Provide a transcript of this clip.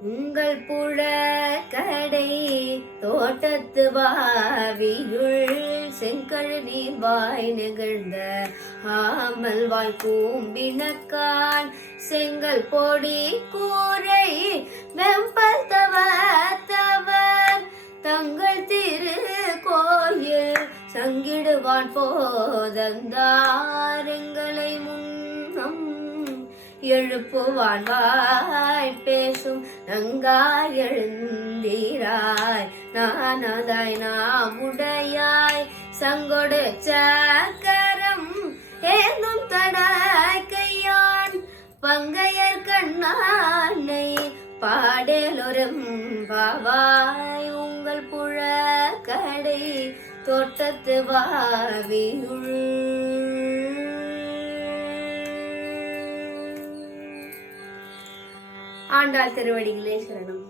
உங்கள் புழக்கடை தோட்டத்து வாவியுள் செங்கழனி வாய் நிகழ்ந்த ஆமல் வாய் கூம்பினக்கான் செங்கல் பொடி கூரை வெம்பல் தவர் தங்கள் திரு கோயில் சங்கிடுவான் போதந்தார் எங்களை முன்னம் எழுப்புவான் வாய் பேசும் நங்காய் எழுந்தீராய் நானதாய் நாமுடையாய் சங்கொடு சக்கரம் ஏந்தும் தடாய் கையான் பங்கையர் கண்ணானை பாடலொரும் பாவாய் உங்கள் புழக்கடை தோட்டத்து வாவியுள். ஆண்டாள் திருவடிகளே சரணம்.